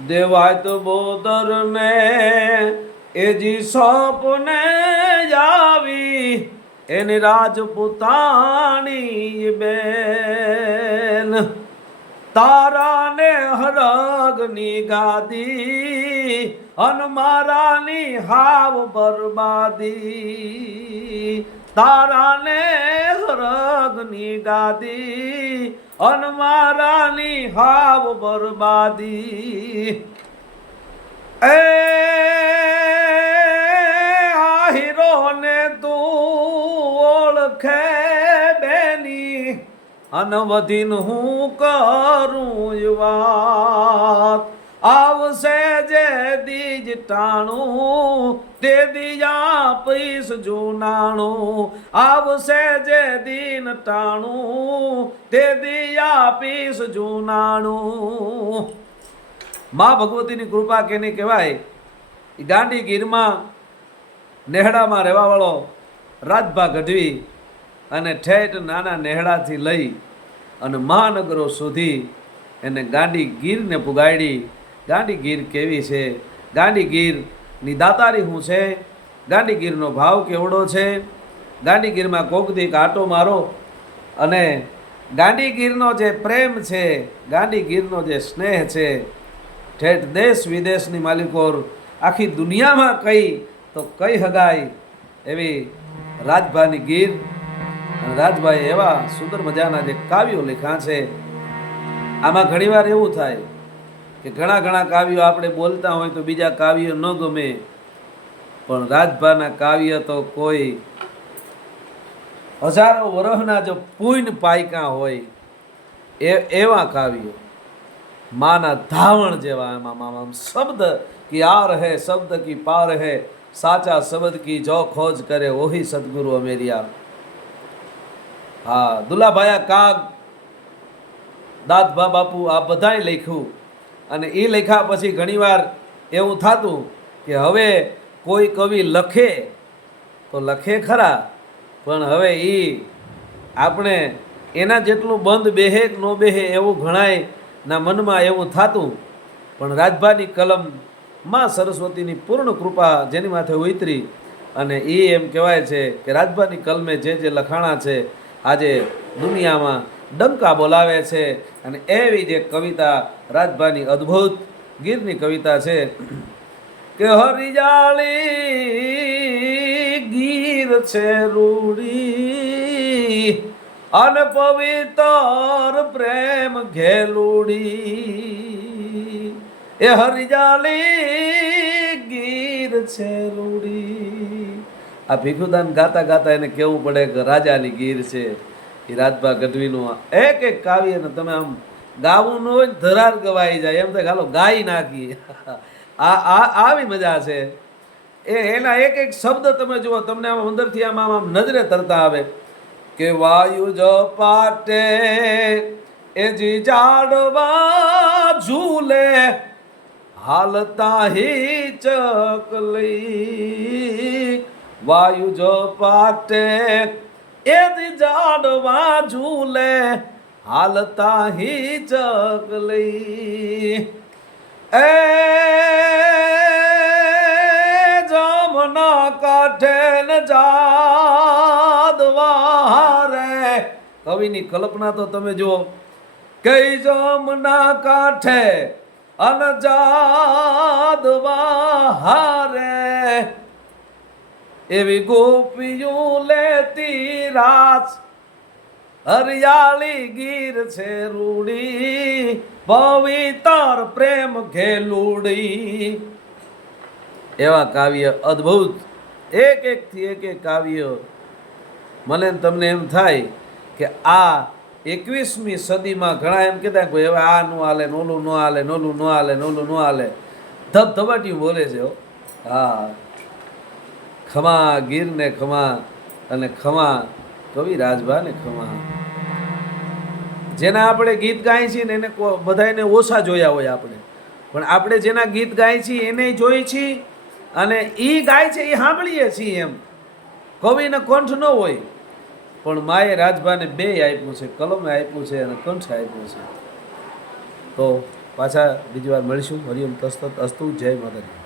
દેવાય તો બોદર ને એજી સોપને આવી એની રાજપૂતાણી બેન તારા ને હરગની ગાદી અન મારાની હાવ બરબાદી તારા ને હરગની ગાદી અન મારાની હાવ બરબાદી એ આહિરો ને તું ઓળખે બેની અનવધિન હું કરું વાત આવશે જે દીજ ટાણું તે દિયા પૈસ જૂનાણું આવશે જે દીન ટાણું તે દિયા પીસ જૂનાણું માં ભગવતીની કૃપા કેની કહેવાય ગાંડી ગીરમાં નેહડામાં રહેવા વાળો રાજભા ગઢવી અને ઠેઠ નાના નેહડાથી લઈ અને મહાનગરો સુધી એને ગાંડી ગીરને પુગાડી ગાંડી ગીર કેવી છે ગાંડી ગીરની દાતારી શું છે ગાંડી ગીરનો ભાવ કેવડો છે ગાંડી ગીરમાં કોક દીક આટો મારો અને ગાંડી ગીરનો જે પ્રેમ છે ગાંડી ગીરનો જે સ્નેહ છે ઠેઠ દેશ વિદેશની માલિકોર આખી દુનિયામાં કઈ તો કઈ હગાઈ એવી રાજભાની ગીર રાજભાઈ એવા સુંદર મજાના જે કાવ્યો લખ્યા છે આમાં ઘણીવાર એવું થાય કે ઘણા ઘણા કાવ્યો આપણે બોલતા હોય તો બીજા કાવ્યો ન ગમે પણ રાજભાના કાવ્ય તો કોઈ હજારો વર્ષના જો પૂર્ણ પાયકા હોય એવા કાવ્યો માના ધાવણ જેવા એમાં શબ્દ કી આર હે શબ્દ કી પાર હે સાચા શબ્દ કી જો ખોજ કરે ઓહી સદગુરુ અમેરિયા હા દુલાભાયા કાગ દાદભા બાપુ આ બધાય લખ્યું અને એ લખ્યા પછી ઘણીવાર એવું થતું કે હવે કોઈ કવિ લખે તો લખે ખરા પણ હવે એ આપણે એના જેટલું બંધ બેહે કે ન બેહે એવું ઘણાય ના મનમાં એવું થતું પણ રાજભાની કલમમાં સરસ્વતીની પૂર્ણ કૃપા જેની માથે ઉતરી અને એ એમ કહેવાય છે કે રાજભાની કલમે જે લખાણા છે આજે દુનિયામાં ડંકા બોલાવે છે અને એવી જે કવિતા રાજભાની અદ્ભુત ગીરની કવિતા છે કે હરિયાળી ગીર છે રૂડી અને પવિત્ર પ્રેમ ઘેલુડી એ હરિયાળી ગીર છે રૂડી આ ભીખુદાન ગાતા ગાતા એને કેવું પડે કે રાજાની ગીર છે એ રાજભા ગઢવીનું એક એક કાવ્યને તમે આમ ગાવું ન હોય ધરાર ગવાઈ જાય એમ થાય હાલો ગાઈ નાખીએ આવી મજા છે એના એક એક શબ્દ તમે જુઓ તમને આમ અંદરથી આમ નજરે તરતા આવે કે વાયુ જો પાટે એ જી જાડવા ઝૂલે હાલતા હી ચકલી વાયુ જો પાટે એ જી જાડવા ઝૂલે હાલતા હી ચકલી એ જમના કાંઠે ન જાદવા રે કવિની કલ્પના તો તમે જુઓ કઈ જમના કાંઠે અન જાદવા રે એવી ગોપીયું લેતી રાસ હરિયાળી ગીર છે રૂડી પવિત્ર પ્રેમ ઘેલુડી એવા કાવ્ય અદ્ભુત એક એકથી એક કાવ્ય મને તમને એમ થાય કે આ 21મી સદીમાં ઘણા એમ કહેતા કે હવે આ નું હાલે નોલું ન હાલે નોલું ન હાલે નોલું ન હાલે ધબધબાટીયું બોલે છે હા ખમા ગીરને ખમા અને ખમા કવિ રાજભાને ખમા જેના આપણે ગીત ગાઈએ છીએ ને એને બધાને ઓછા જોયા હોય આપણે પણ આપણે જેના ગીત ગાઈએ છીએ એને જોઈ છીએ અને એ ગાય છે એ સાંભળીએ છીએ એમ કવિને કંઠ ન હોય પણ માએ રાજભાને બે આપ્યું છે કલમે આપ્યું છે અને કંઠ આપ્યું છે તો પાછા બીજી વાર મળીશું. હરિઓમ તસ્તત અસ્તુ. જય માતાજી.